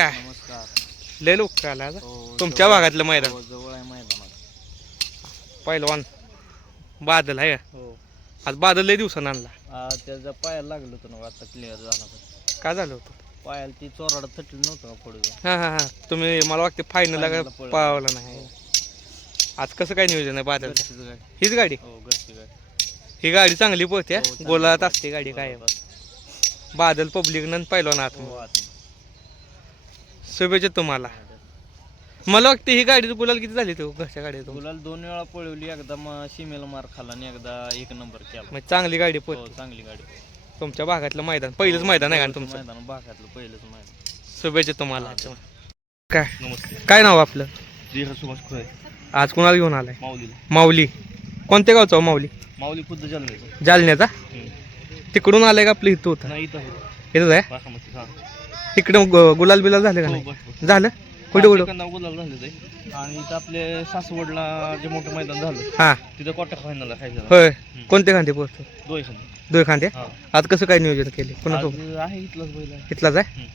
काय? नमस्कार. लय लोक आला आता. हो, तुमच्या जवळ- भागातलं मैदान. हो, जवळ आहे मैदान पहिलवान बादल आहे का? हो. आज बादल लय दिवसानं आणला. आ, त्याच्या पायाला लागलं होतं ना आता क्लिअर झाला पण काय झालं होतं? पायाला ती चोराडा थटली नव्हतं का पुढे? हा हा हा. तुम्ही मला वाटते फायनल Final ला पळवलं. पावला नाही आज कसं काय नियोजन आहे बादल घरचीच गाडी. हीच गाडी? हो घरची गाडी. ही गाडी चांगली हो, चांगली गोलात. असते गाडी काय. बादल पब्लिक नंतर पहिलवान आत हो, आता. शुभेच्छा तुम्हाला. मला वाटते ही गाडी गुलाल किती झाली तो घरच्या गाडी गुलाल दोन वेळा पळवली एकदा मग सीमेला मार खाल्ला आणि एकदा एक नंबर केला. म्हणजे चांगली गाडी हो पळते चांगली गाडी पळवली. तुमच्या भागातलं मैदान पहिलंच मैदान आहे का तुमचं? मैदान भागातलं पहिलंच मैदान. शुभेच्छा तुम्हाला. हा, काय? नमस्ते. काय नाव आपलं? सुभाष खुळे आज कुणाला घेऊन आलाय? माऊलीला माऊली. कोणत्या गावचा हो माऊली? माऊली खुद्द जालन्याचं. जालन्याचा? तिकडून आलाय का आपलं? इथं होतं. नाही इथं आहे. इथंच आहे? बारामती हा. इकडं गुलाल बिलाल झाले का हो नाही? झालं? कुठे कुठं गुलाब झाले ते आणि इथं आपले सासवडला जे मोठं मैदान झालं हा. तिथं क्वार्टर फायनल खायचं. होय. कोणते खांदे पोहोचतो दोय खांदे. हा. आज कसं काय नियोजन केले? आज आहे इथलाच बैल आहे. इथलाच आहे?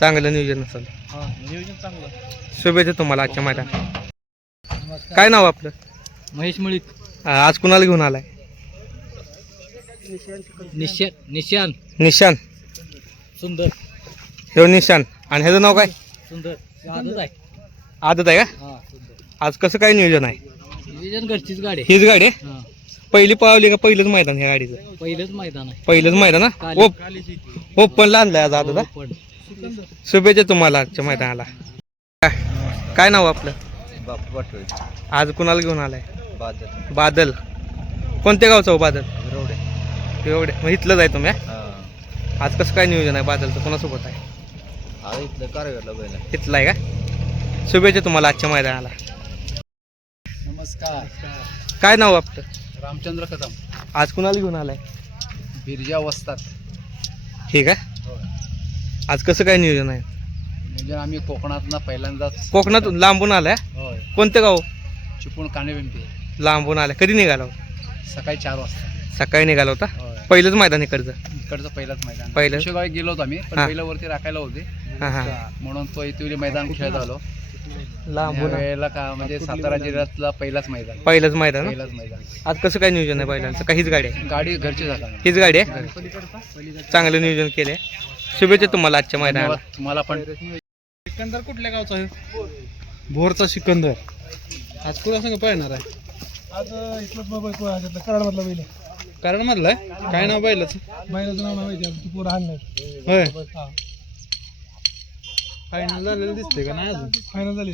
चांगलं नियोजन असेल. हा नियोजन चांगलं. शुभेच्छा तुम्हाला आजच्या मैदान काय नाव आपलं? महेश मळिक. आज कुणाला घेऊन आलाय? निशान निशान निशान. सुंदर. हे निशान. आणि ह्याचं नाव काय? सुंदर. आदत आहे. आदत आहे का? हा सुंदर. आज कसं काय नियोजन आहे? नियोजन घरचीच गाडी हीच गाडी आहे? हा. पहिली पळवली का पहिलंच मैदान ह्या गाडीचं? पहिलंच मैदान आहे. पहिलंच मैदान ना? काली- ओप ओपनला आणलाय आज आदत हा? पण शुभेच्छा तुम्हाला आजच्या मैदानाला. काय काय नाव आपलं? बापू आज कुणाला घेऊन आलाय? बादल. बादल. कोणत्या गावचं हो बादल? रोडे. एवढे. मग इथलंच आहे तुम्ही हा? आज कसं काय नियोजन आहे बादलचं? कोणासोबत आहे? इथलं कारगडला बैल आहे. इथलं आहे का? शुभेच्छा तुम्हाला आजच्या मैदानाला. नमस्कार. काय नाव आपलं? रामचंद्र कदम. आज कुणाला घेऊन आलाय? बिरजा वस्तात ठीक आहे आज कसं काय नियोजन आहे? म्हणजे आम्ही कोकणात ना पहिल्यांदाच कोकणातून लांबून आलाय? होय. कोणतं गाव? चिपळूण कांदेबिंपी लांबून आलाय. कधी निघाला होता सकाळी चार वाजता. सकाळी निघाला होता? होय. पहिलंच मैदान इकडचं. इकडचं पहिलंच मैदान. पहिलं? गेलो होतो आम्ही पण हा. पहिलं वरती राखायला होते. हां हां म्हणून तो इथे मैदान खेळत आलो. लांबून वेळेला का म्हणजे सातारा जिल्ह्यातला पहिलाच मैदान. पहिलंच मैदान? पहिलाच मैदान. आज कसं काय नियोजन आहे बैलांचं का हीच गाडी आहे? गाडी घरची झाला. हीच गाडी आहे? चांगलं नियोजन केलंय. शुभेच्छा तुम्हाला आजच्या मैदानाला. धन्यवाद. तुम्हाला पण. सिकंदर कुठल्या गावचा आहे? भोरचा सिकंदर. आज कुणा संग पाहणार आहे? आज इथलंच मोबाईल कराडमधला बैल आहे. कारण मधला आहे? काय नाव बैलाचं? बैलाचं नाव नाही माहिती तू पोरं हाणणार होय. हा. फायनल झालेलं दिसते का नाही अजून? फायनल झाली.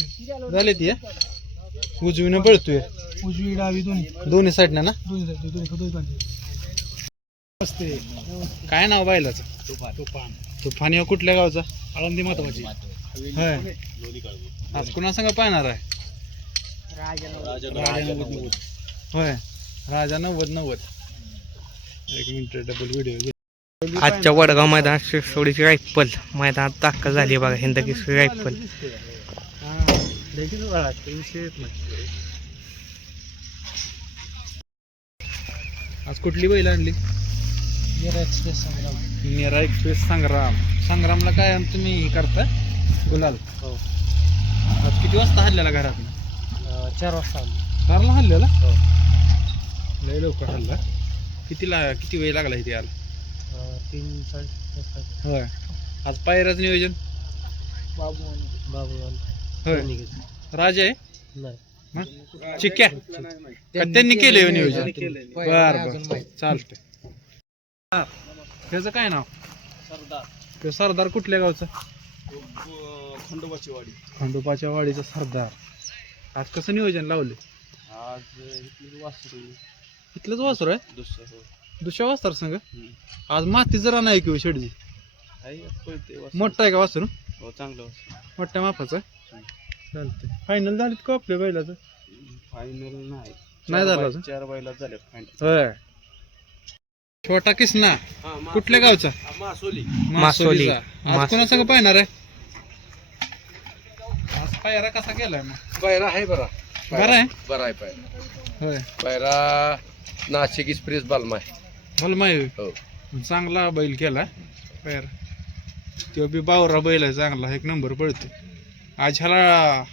झाले ती उजवीनं पळतोय. उजवी डावी दोन्ही. दोन्ही साईडनं ना दोन्ही साईड दोन्ही दोन्ही बांधले असते काय नाव बैलाचं तुफान. तुफान. या कुठल्या गावचा? आळंदी महत्वाची. होय. आज कुणा संग पाहणार आहे? राजा होय. राजा नव्वद नव्वद. एक मिनिट डबल व्हिडिओ आजच्या वडगाव मैदानात शिरसोडीची रायफल. मैदानात दाखल झाली बघा हिंदकी रायफल. आज कुठली बैल आणली? एक्सप्रेस संग्राम नेरा एक्सप्रेस संग्राम. संग्रामला काय आम- तुम्ही हे करता? गुलाल. हो. आज किती वाजता हल्ल्याला घरात चार वाजता आलो चारला हल्ल्याला? हो. लय लवकर हल्ला. कितीला किती वेळ लागला इथे याला तीन साडे होय. आज पायराच नियोजन? बाबू बाबू होय. राजा आहे? नाही. चिक्क्या? त्यांनी केलंय नियोजन? बर बर. चालतंय. त्याचं काय नाव? सरदार. ते सरदार कुठल्या गावचं? खंडोबाची वाडी खंडोपाच्या वाडीचं सरदार. आज कसं नियोजन लावले आज इथली वासरू. इथलंच वासर आहे? दुसरं दुसऱ्या वासर संग. आज माती जरा नाही किंवा पळते वासरू. मोठा आहे का वासरू? हो चांगलं वासरू. मोठ्या मापाचं? चालतंय. फायनल झालीत का आपल्या बैलाचं? फायनल नाही. नाही झालं चार अजून? चार बैला झाले फायनल होय. छोटा किसना. कुठल्या गावचा? मासोली. मासोली. आज पाहणार आहे? आज पायरा कसा केलाय मग? पायरा आहे बरा. बरं आहे? बरा आहे पायरा. होय. पायरा नाशिक एक्सप्रेस बालमा आहे. भल माय हो. चांगला बैल केला. पायरा तो बी बावरा बैल आहे चांगला. एक नंबर पळतो. आज ह्याला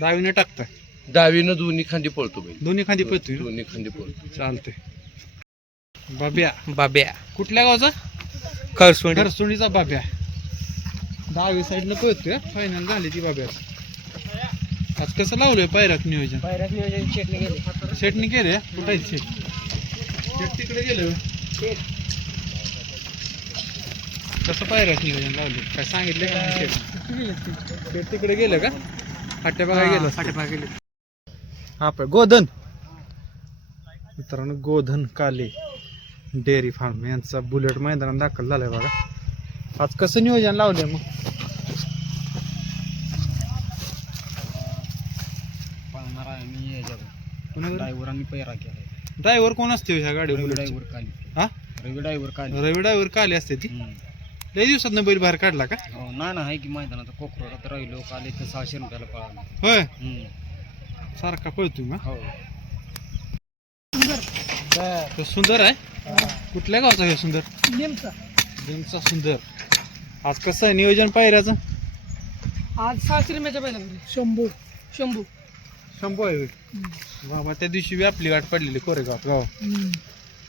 दहावीने टाकताय. डावीनं दोन्ही खांदी पळतो बैल. दोन्ही खांदी पळतोय ना? दोन्ही खांदी पळतो. चालते बाब्या. बाब्या. कुठल्या गावचा? खरसुंडी. खरसुंडीचा बाब्या. दहावी साईडनं पळतोय फायनल झाली ती बाब्या. आज कसं लावलंय पायरात नियोजन? पायऱ्यात नियोजन शेटने गेले शेटनी केले कुठं शेट शेट तिकडे गेलं. होय. कसं पायरात नियोजन लावले. काय सांगितलं का? शेट तिकडे गेलं का फाट्या बघायला गेलं फाट्या गेले हा पण गोधन. मित्रांनो गोधन काले डेअरी फार्म यांचा बुलेट मैदानात दाखल झालाय बघा. आज कसं नियोजन लावलंय मग? पाळणार आहे मी कुणाकडे ड्रायव्हर आम्ही पैरा केला ड्रायव्हर कोण असते ह्या गाडी रवी ड्रायव्हर काली. हा? रवी ड्रायव्हर काली. रवी ड्रायव्हर काले असते ती? लय दिवसात बैल बाहेर काढला का? हो ना ना आहे की मैदानात कोकरोडात राहिलो काल इथं सहाशे रुपयाला पळाला. होय? हम्म. सारखा पळतोय मग हो. तो सुंदर आहे. कुठल्या गावचा हे सुंदर? गेमचा सुंदर. आज कसं आहे नियोजन पायऱ्याचं? आज सहाशे रुपयाच्या पहिला शंभू. शंभू. शंभू आहे. बाबा त्या दिवशी बी आपली गाठ पडलेली कोरेगाव गाव.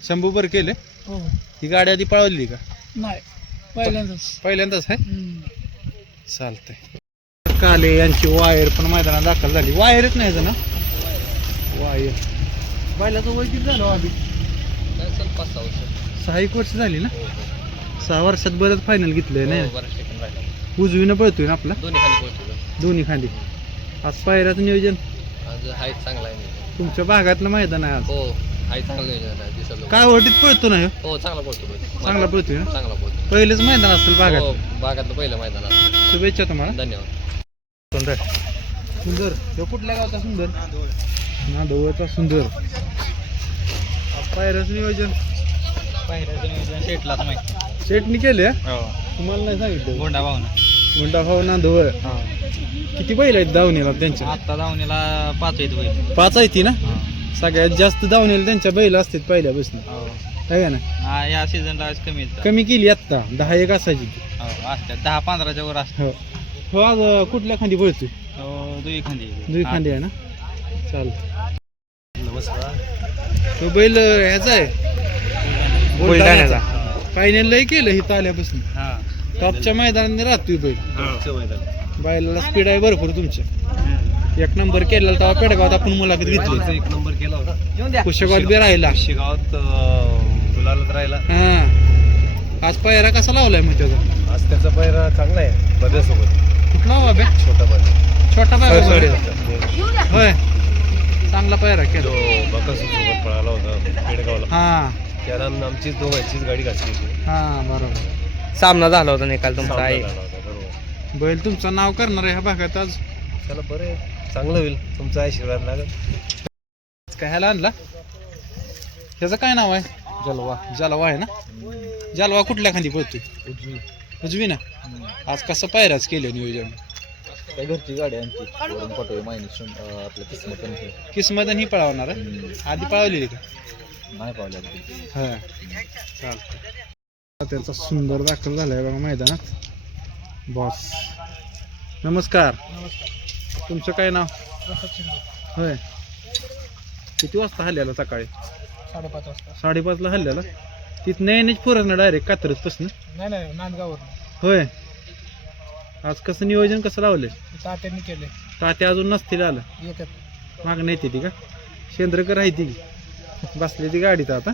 शंभू बरं केले? हो. ही गाडी आधी पळवली का? नाही. पहिल्यांदाच. पहिल्यांदाच आहे चालतंय. काले यांची वायर पण मैदानात दाखल झाली. वायरच नाही ना? वायर. बैलाचं वय किती झालं हो आधी? सहा एक वर्ष झाली ना? सहा वर्षात बरंच फायनल घेतलंय ना बऱ्याच ठिकाणी राहिला उजवीनं पळतोय ना आपला? दोन्ही खाली दोन्ही खाली. आज पायऱ्याचं नियोजन? आज हाय चांगला आहे नियोजन. तुमच्या भागातलं मैदान आहे आज. हो हाय चांगलं नियोजन आहे दिसत काय ओटीत पळतो ना ह्यो? हो चांगला पळतो बैल. चांगला पळतोय ना? चांगला पळतो. पहिलेच मैदान असेल हो भागात भागातलं पहिलं मैदानात शुभेच्छा तुम्हाला. धन्यवाद. सुंदर. सुंदर. ह्यो कुठल्या गावचा सुंदर? नांदवळचा सुंदर. पायऱ्याचं नियोजन. पायऱ्याचं नियोजन शेटलाच माहिती. शेटनी केले हो. तुम्हाला नाही सांगितलं. गोंडा भावना. गुंडा भाऊ नांदवळ किती बैल आहेत दावणीला त्यांच्या? आत्ता धावणीला पाच येत बैल. पाच आहे ती ना? सगळ्यात जास्त दावणीला त्यांच्या बैल असतात पहिल्यापासून. हो. आहे का ना? हा या सीझनला कमी येतात कमी केली आत्ता. दहा एक असायची. हो असतात. दहा पंधराच्या वर असतात. हो. हो आज अं, कुठल्या खांदी पळतोय? हो दुई खांदी. दुई खांदी आहे ना? चाल नमस्कार. तो बैल अं, ह्याचा आहे. बुलढाण्याचा. फायनल लय केलं हिथं आल्यापासून. हा. टॉपच्या मैदानात राहतोय बैल. बैलाला स्पीड आहे भरपूर तुमच्या एक नंबर केलेला तेव्हा पेडगावात आपण मुलाखत घेतली एक नंबर केला होता. कुशगावात बी राहिला. शेगावात गुलालात राहिला. हा. आज पायरा कसा लावलाय मग त्याचा? आज त्याचा पैरा चांगला आहे बद्यासोबत कुठला हो बाब्या छोटा बद्या छोटा पायरा. होय चांगला पायरा केला. तो बकासूर सोबत पळाला होता पेडगावला. हा. त्याला आमचीच दोघांचीच गाडी घातली होती. हा बरोबर. सामना झाला होता निकाल तुमचा आहे बैल तुमचं नाव करणार आहे ह्या भागात आज? त्याला बरं आहे. चांगलं होईल. तुमचा आशीर्वाद लागेल. काय ह्याला आणला? ह्याचं काय नाव आहे? जलवा. जलवा आहे ना? जलवा कुठल्या खांदी पळतोय? उजवी. ना? आज कसं पायराच केलं नियोजन? काय घरची गाडी आमची वरून पाठवली मायनस आपल्या किस्मत किस्मत ही पळवणार आहे? आधी पळवलेली का? नाही पावल्या हा. चालतं त्याचा सुंदर दाखल झालाय बघा मैदानात. बॉस. नमस्कार. तुमचं काय नाव? होय. किती वाजता हल्ल्याला सकाळी? साडेपाच वाजता. साडेपाचला हल्ल्याला? तिथं येण्याची फरक ना डायरेक्ट कात्रच पासन? नाही नाही नांदगावर होय. आज कसं नियोजन कसं लावलंय? तात्यांनी केले तात्या अजून नसतील आलं. येतात. मागणं येते ती का? शेंद्रकर आहे ती. बसली ती गाडीत आता.